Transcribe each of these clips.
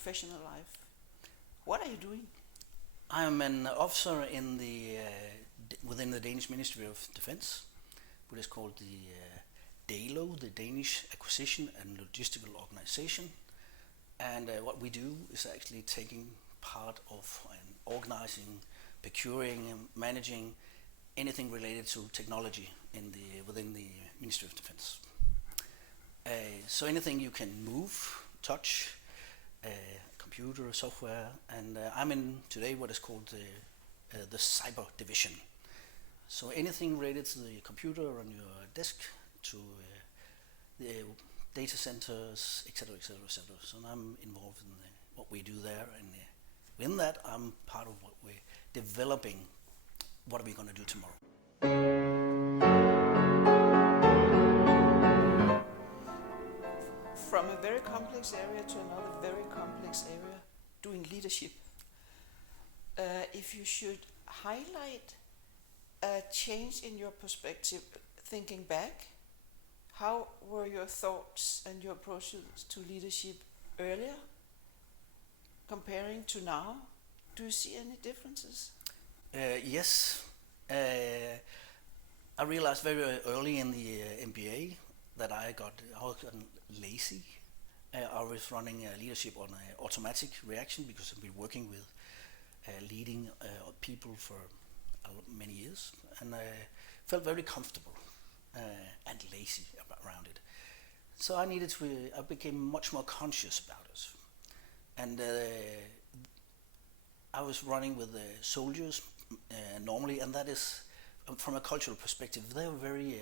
professional life. What are you doing? I am an officer in within the Danish Ministry of Defence, what is called the DALO, the Danish Acquisition and Logistical Organization. And what we do is actually taking part of and organizing, procuring, and managing anything related to technology within the Ministry of Defence. So anything you can move, touch, computer, software, and I'm in today what is called the cyber division. So anything related to the computer on your desk, to the data centers, etc., etc., etc. So I'm involved in what we do there, and within that I'm part of what we're developing. What are we going to do tomorrow? From a very complex area to another very complex area, doing leadership. If you should highlight a change in your perspective, thinking back, how were your thoughts and your approaches to leadership earlier, comparing to now? Do you see any differences? Yes. I realized very early in the MBA that I got lazy. I was running leadership on an automatic reaction because I've been working with leading people for many years, and I felt very comfortable and lazy around it. So I became much more conscious about it. And I was running with soldiers normally, and that is, from a cultural perspective, they were very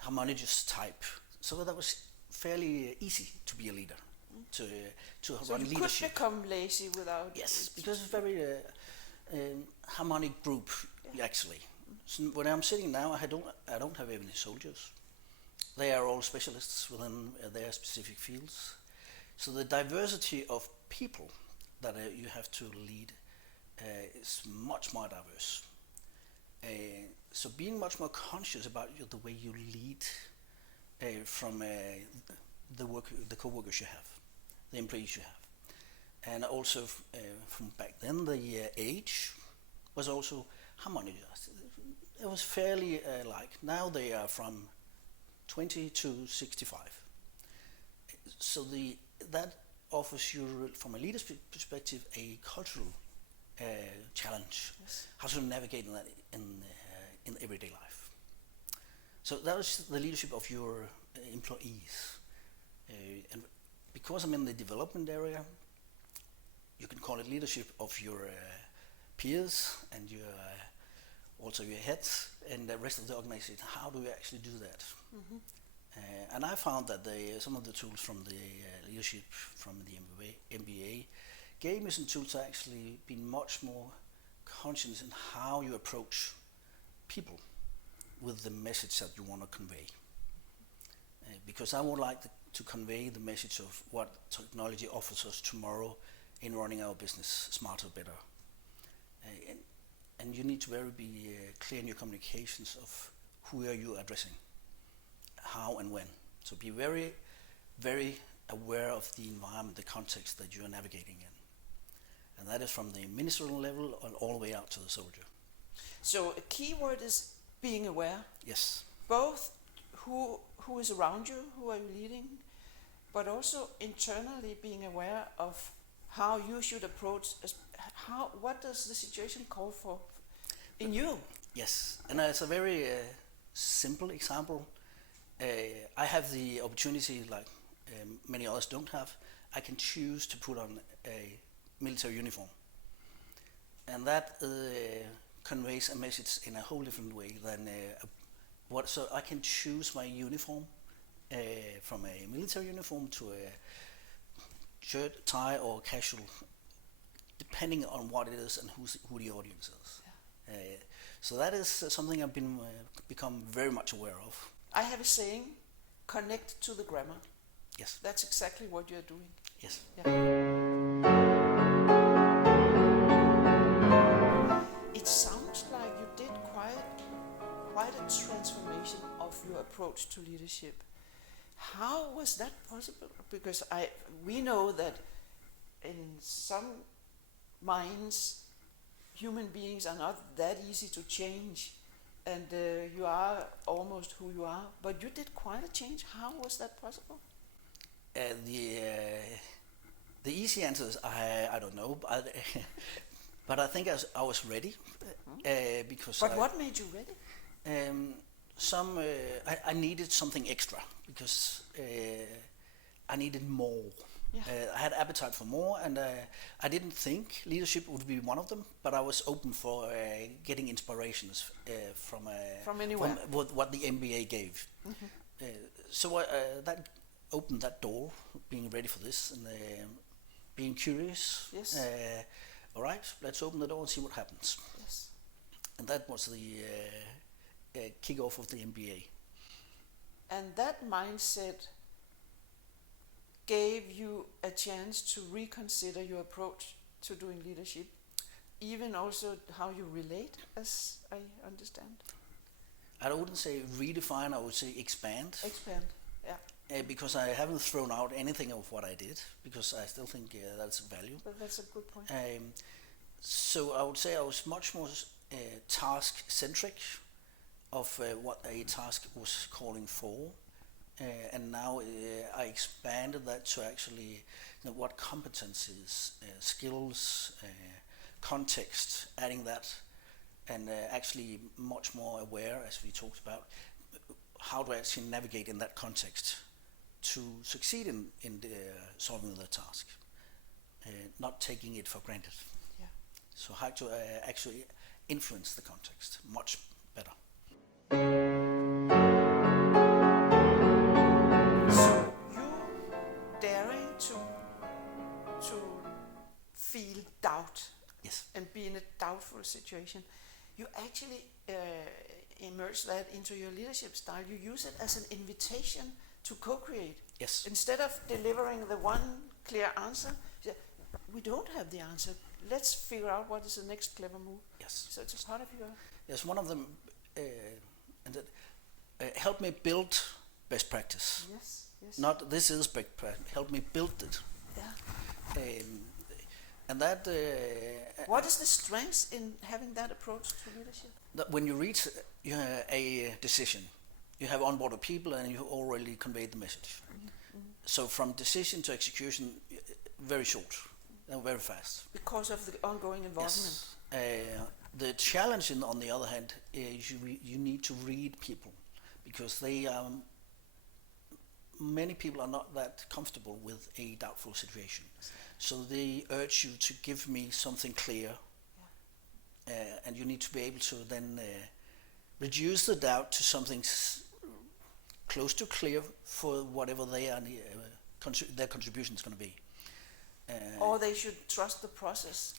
harmonious type. So that was fairly easy to be a leader, to run leadership. So you could become lazy without... Yes, because it's a very harmonic group, actually. So when I'm sitting now, I don't have any soldiers. They are all specialists within their specific fields. So the diversity of people that you have to lead is much more diverse. So being much more conscious about the way you lead from the co-workers you have, the employees you have. And also from back then, the age was also harmonized. It was fairly like, now they are from 20 to 65. So that offers you, from a leader's perspective, a cultural challenge. Yes. How to navigate that in everyday life. So that was the leadership of your employees. And because I'm in the development area, you can call it leadership of your peers and also your heads and the rest of the organization. How do we actually do that? Mm-hmm. And I found that some of the tools from the leadership from the MBA gave me some tools to actually be much more conscious in how you approach people with the message that you want to convey. Because I would like to convey the message of what technology offers us tomorrow in running our business smarter, better. And you need to be clear in your communications of who are you addressing, how and when. So be very, very aware of the environment, the context that you are navigating in. And that is from the ministerial level all the way out to the soldier. So a key word is being aware. Yes. Both who is around you, who are you leading, but also internally being aware of how you should approach, what does the situation call for in you? Yes, and it's a very simple example. I have the opportunity, like many others don't have. I can choose to put on a military uniform, and that conveys a message in a whole different way than so I can choose my uniform from a military uniform to a shirt, tie, or casual, depending on what it is and who the audience is. Yeah. So that is something I've become very much aware of. I have a saying, connect to the grammar. Yes. That's exactly what you're doing. Yes. Yeah. It sounds like you did quite a transformation of your approach to leadership. How was that possible? Because we know that in some minds, human beings are not that easy to change, and you are almost who you are. But you did quite a change. How was that possible? The easy answer is I don't know, but, but I think I was ready because. But what made you ready? I needed something extra because I needed more. Yeah. I had appetite for more, and I didn't think leadership would be one of them. But I was open for getting inspirations from anywhere. From what the MBA gave. Mm-hmm. So that opened that door, being ready for this and being curious. Yes. All right, let's open the door and see what happens. Yes. And that was the kick-off of the MBA. And that mindset gave you a chance to reconsider your approach to doing leadership, even also how you relate, as I understand. I wouldn't say redefine, I would say expand. Expand, yeah. Because I haven't thrown out anything of what I did, because I still think that's value. But that's a good point. So I would say I was much more task-centric of what a task was calling for. And now I expanded that to actually what competencies, skills, context, adding that, and actually much more aware, as we talked about, how to actually navigate in that context to succeed in solving the task, not taking it for granted. Yeah. So how to actually influence the context much better. So you daring to feel doubt, yes, and be in a doubtful situation, you actually immerse that into your leadership style. You use it as an invitation to co-create. Yes. Instead of delivering the one clear answer, you say, we don't have the answer. Let's figure out what is the next clever move. Yes. So it's a part of your... Yes, one of them, and that help me build best practice. Yes, yes. Not this is best practice. Help me build it. Yeah. And that. What is the strength in having that approach to leadership? That when you reach a decision, you have onboarded people and you already conveyed the message. Mm-hmm. So from decision to execution, very short and very fast. Because of the ongoing involvement. Yes. The challenge, on the other hand, is you need to read people, because many people are not that comfortable with a doubtful situation. So they urge you to give me something clear, and you need to be able to then reduce the doubt to something close to clear for whatever their contribution is going to be. Or they should trust the process.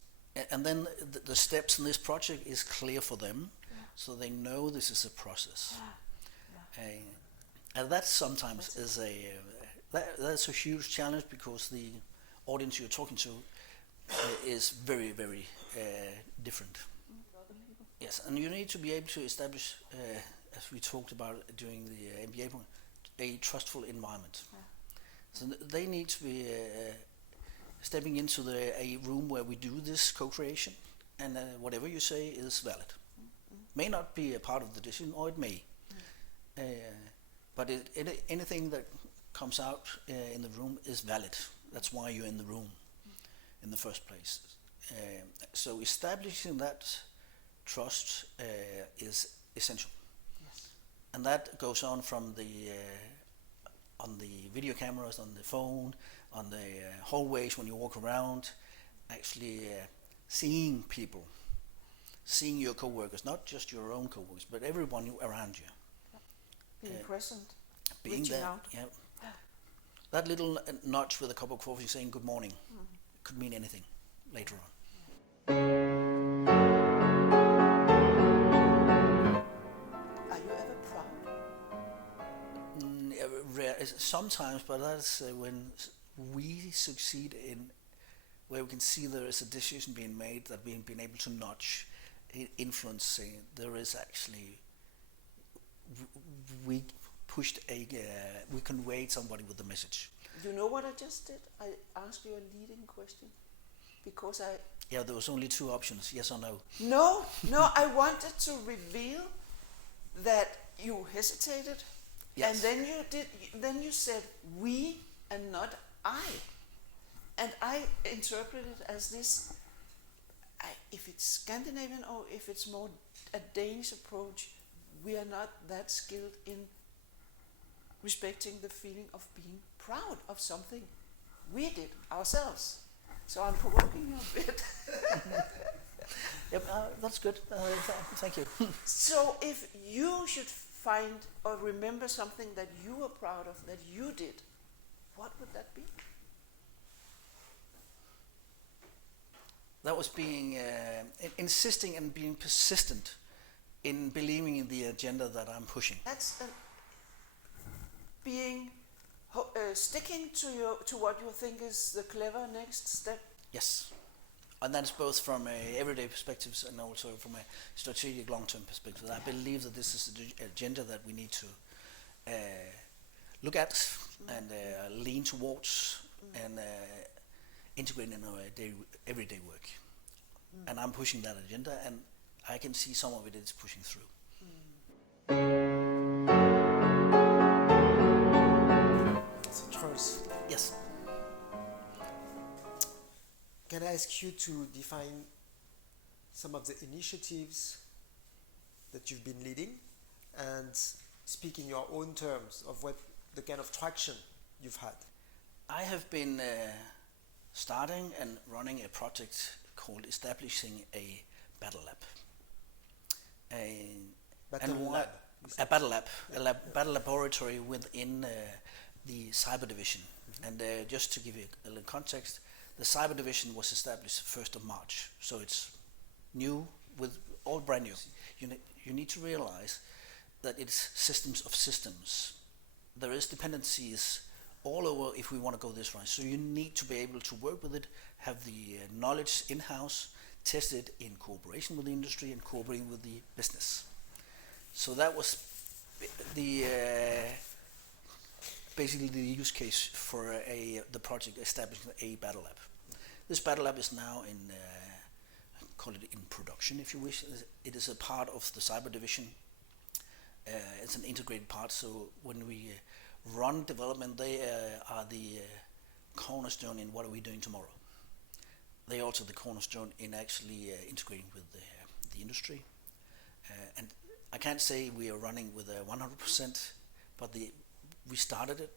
And then the steps in this project is clear for them, so they know this is a process. And that sometimes is that's a huge challenge, because the audience you're talking to is very, very different. Yes, and you need to be able to establish, as we talked about during the MBA program, a trustful environment. So they need to be stepping into a room where we do this co-creation, and whatever you say is valid. May not be a part of the decision, or it may. But anything that comes out in the room is valid. That's why you're in the room in the first place. So establishing that trust is essential. Yes. And that goes on from on the video cameras, on the phone, on the hallways when you walk around, actually seeing people, seeing your co-workers, not just your own co-workers, but everyone around you. Being present, being reaching there, out. Yeah. That little nudge with a cup of coffee saying good morning could mean anything later on. Are you ever proud? Sometimes, but that's when we succeed in where we can see there is a decision being made that we've been able to nudge, influencing. There is actually we pushed we conveyed somebody with the message. You know what I just did? I asked you a leading question because Yeah, there was only two options, yes or no. No, I wanted to reveal that you hesitated, Yes. and then you said we and not I, and I interpreted it as this. If it's Scandinavian or if it's more a Danish approach, we are not that skilled in respecting the feeling of being proud of something we did ourselves. So I'm provoking you a bit. Yep, that's good. Thank you. So if you should find or remember something that you are proud of that you did, what would that be? That was being insisting and being persistent in believing in the agenda that I'm pushing. That's being sticking to what you think is the clever next step. Yes, and that's both from everyday perspectives and also from a strategic long-term perspective. I believe that this is the agenda that we need to look at and lean towards and integrate in our everyday work. And I'm pushing that agenda, and I can see some of it is pushing through. So Troels, Yes. can I ask you to define some of the initiatives that you've been leading and speak in your own terms of what the kind of traction you've had? I have been starting and running a project called establishing a battle lab. A battle lab, battle laboratory within the cyber division. And just to give you a little context, the cyber division was established 1st of March, so it's new, with all brand new. You need to realize that it's systems of systems. There is dependencies all over if we want to go this right. So you need to be able to work with it, have the knowledge in-house, test it in cooperation with the industry and cooperating with the business. So that was the basically the use case for the project establishing a battle lab. This battle lab is now call it in production if you wish. It is a part of the cyber division. It's an integrated part, so when we run development, they are the cornerstone in what are we doing tomorrow. They are also the cornerstone in actually integrating with the industry. And I can't say we are running with 100%, but we started it,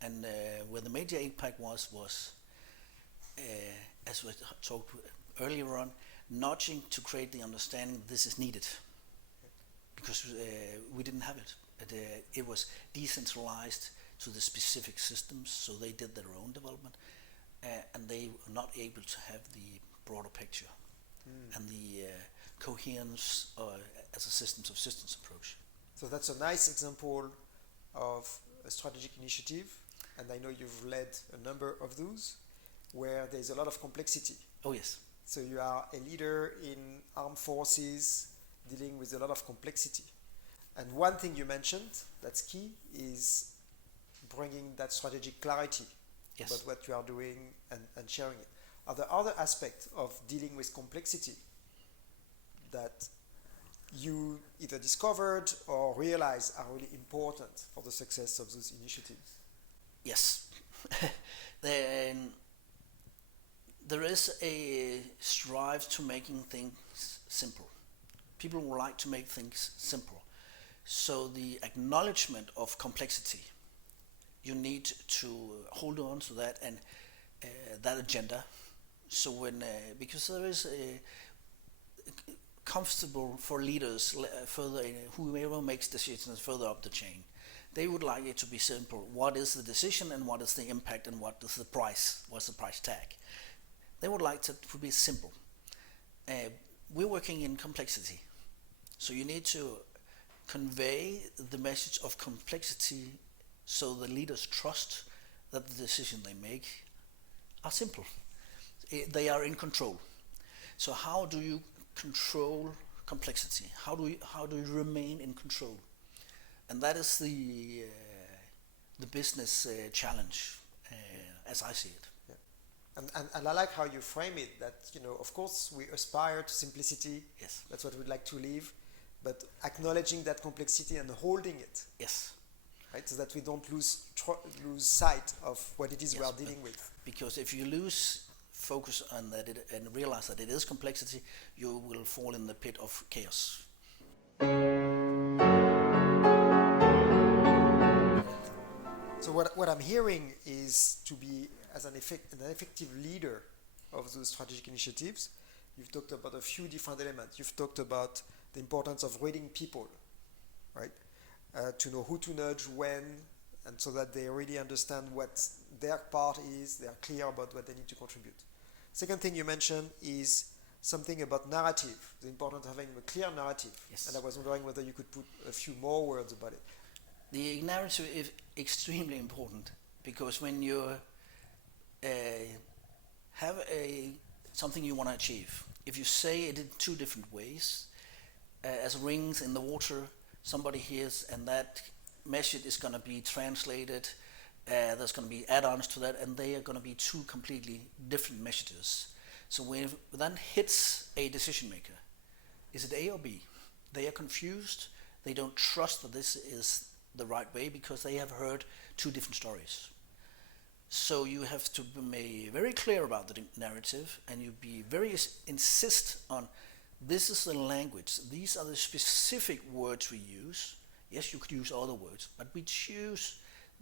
and where the major impact was as we talked earlier on, nudging to create the understanding that this is needed, because we didn't have it. It was decentralized to the specific systems, so they did their own development, and they were not able to have the broader picture and the coherence as a systems of systems approach. So that's a nice example of a strategic initiative, and I know you've led a number of those where there's a lot of complexity. Oh yes. So you are a leader in armed forces dealing with a lot of complexity. And one thing you mentioned that's key is bringing that strategic clarity about what you are doing and sharing it. Are there other aspects of dealing with complexity that you either discovered or realized are really important for the success of those initiatives? Yes. There is a strive to making things simple. People would like to make things simple. So the acknowledgement of complexity, you need to hold on to that and that agenda. So because there is a comfortable for leaders further, whoever makes decisions further up the chain, they would like it to be simple. What is the decision and what is the impact and what is the price? What's the price tag? They would like it to be simple. We're working in complexity. So you need to convey the message of complexity so the leaders trust that the decisions they make are simple. They are in control. So how do you control complexity? How do you remain in control? And that is the business challenge, as I see it. And I like how you frame it, that, of course we aspire to simplicity. Yes. That's what we'd like to live, but acknowledging that complexity and holding it. Yes. Right, so that we don't lose sight of what it is we are dealing with. Because if you lose focus on that and realize that it is complexity, you will fall in the pit of chaos. So what I'm hearing is to be as an effective leader of those strategic initiatives. You've talked about a few different elements. You've talked about the importance of reading people, right? To know who to nudge when, and so that they really understand what their part is, they are clear about what they need to contribute. Second thing you mentioned is something about narrative, the importance of having a clear narrative. Yes. And I was wondering whether you could put a few more words about it. The narrative is extremely important, because when you have something you want to achieve, if you say it in two different ways, as rings in the water, somebody hears, and that message is going to be translated, there's going to be add-ons to that, and they are going to be two completely different messages. So when it then hits a decision maker, is it A or B? They are confused, they don't trust that this is the right way because they have heard two different stories. So you have to be very clear about the narrative, and you be very insist on, this is the language, these are the specific words we use. Yes, you could use other words, but we choose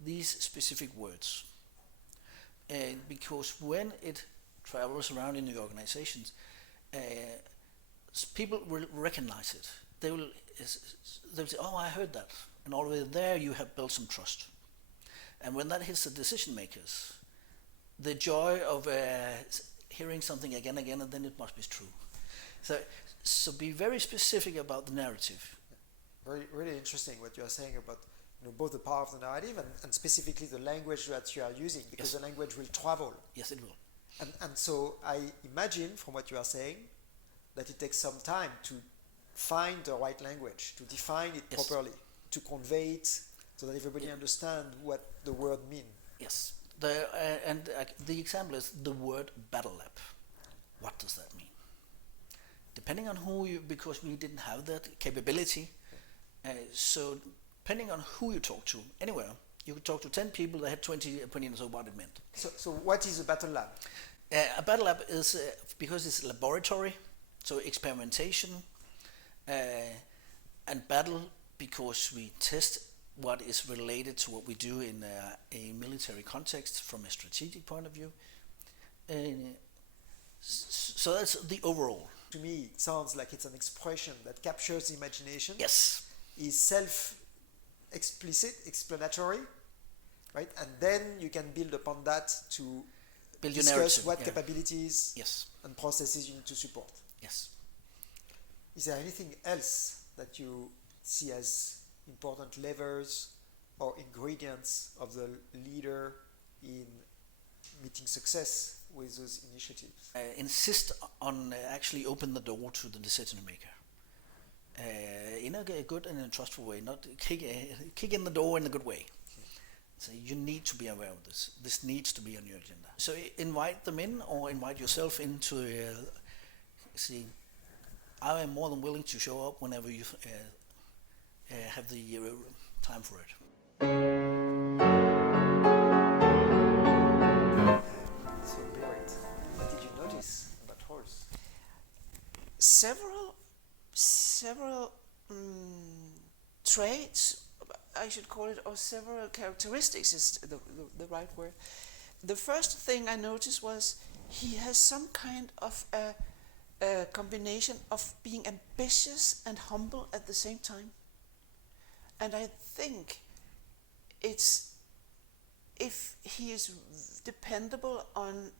these specific words. And because when it travels around in the organizations, people will recognize it. They'll say, oh, I heard that. And already there you have built some trust. And when that hits the decision makers, the joy of hearing something again, and then it must be true. So be very specific about the narrative. Really interesting what you are saying about both the power of the narrative and specifically the language that you are using, because the language will travel. Yes, it will. And so I imagine from what you are saying that it takes some time to find the right language, to define it properly, to convey it so that everybody understands what the word means. Yes. The example is the word battle lab. What does that mean? Depending on who you, because we didn't have that capability, so depending on who you talk to, anywhere, you could talk to 10 people that had 20 opinions of what it meant. So what is a battle lab? A battle lab is, because it's a laboratory, so experimentation, and battle because we test what is related to what we do in a military context from a strategic point of view. So that's the overall. To me, it sounds like it's an expression that captures the imagination. Yes. Is self-explicit, explanatory, right? And then you can build upon that to build discuss what capabilities yes. and processes you need to support. Yes. Is there anything else that you see as important levers or ingredients of the leader in meeting success with those initiatives? Insist on actually open the door to the decision maker. In a good and a trustful way, not kick in the door in a good way. So you need to be aware of this. This needs to be on your agenda. So invite them in, or invite yourself into. I am more than willing to show up whenever you have the time for it. So Berit, what did you notice about Troels? Several traits, I should call it, or several characteristics is the right word. The first thing I noticed was he has some kind of a combination of being ambitious and humble at the same time. And I think it's, if he is dependable on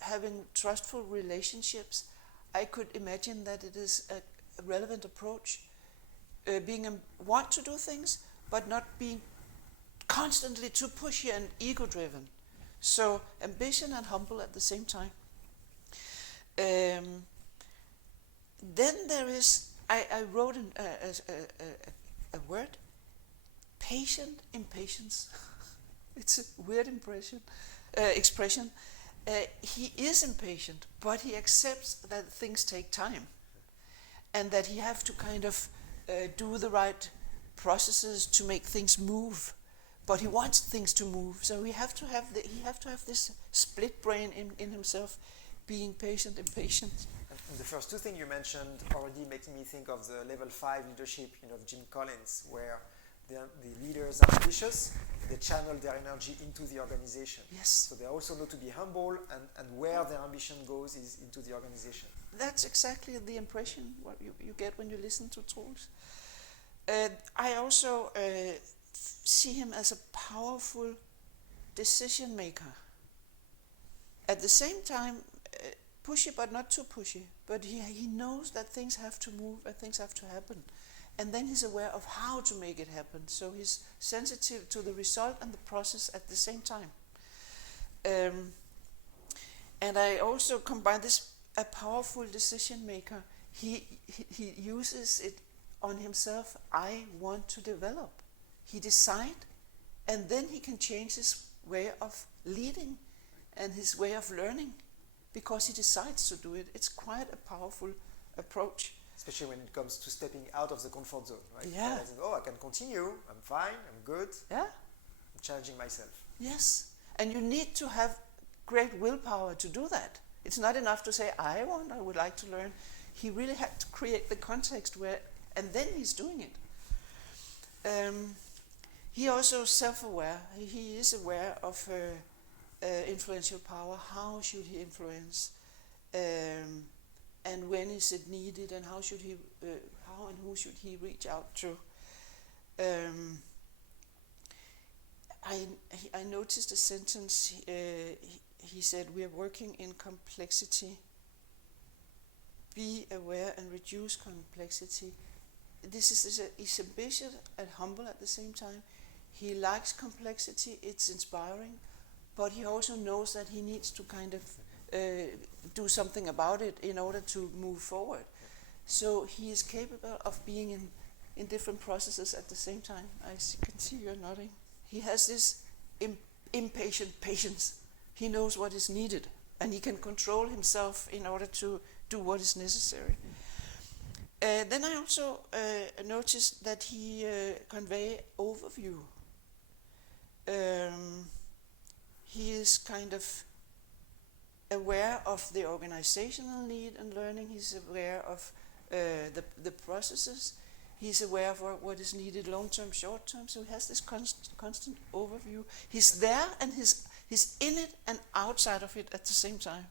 having trustful relationships, I could imagine that it is a relevant approach, want to do things, but not being constantly too pushy and ego-driven. So ambition and humble at the same time. Then there is, I wrote a word, patient impatience. It's a weird expression. He is impatient, but he accepts that things take time, and that he have to kind of do the right processes to make things move. But he wants things to move, so he have to have this split brain in himself, being patient, impatient. And the first two things you mentioned already makes me think of the level 5 leadership, of Jim Collins, where the leaders are ambitious, they channel their energy into the organization. Yes. So they also know to be humble, and where their ambition goes is into the organization. That's exactly the impression what you get when you listen to Troels. I also see him as a powerful decision maker. At the same time, pushy but not too pushy. But he knows that things have to move and things have to happen. And then he's aware of how to make it happen. So he's sensitive to the result and the process at the same time. And I also combine this, a powerful decision maker. He uses it on himself. I want to develop. He decide, and then he can change his way of leading and his way of learning, because he decides to do it. It's quite a powerful approach. Especially when it comes to stepping out of the comfort zone, right? Yeah. Realizing, I can continue, I'm fine, I'm good. Yeah. I'm challenging myself. Yes. And you need to have great willpower to do that. It's not enough to say, I would like to learn. He really had to create the context where, and then he's doing it. He also self-aware. He is aware of influential power. How should he influence? And when is it needed? And how and who should he reach out to? I noticed a sentence. He said, "We are working in complexity. Be aware and reduce complexity." He's ambitious and humble at the same time. He likes complexity, it's inspiring, but he also knows that he needs to kind of do something about it in order to move forward. So he is capable of being in different processes at the same time. I can see you're nodding. He has this impatient patience. He knows what is needed, and he can control himself in order to do what is necessary. Then I also noticed that he convey overview. He is kind of aware of the organizational need and learning. He's aware of the processes. He's aware of what is needed long-term, short-term. So he has this constant overview. He's there and he's in it and outside of it at the same time.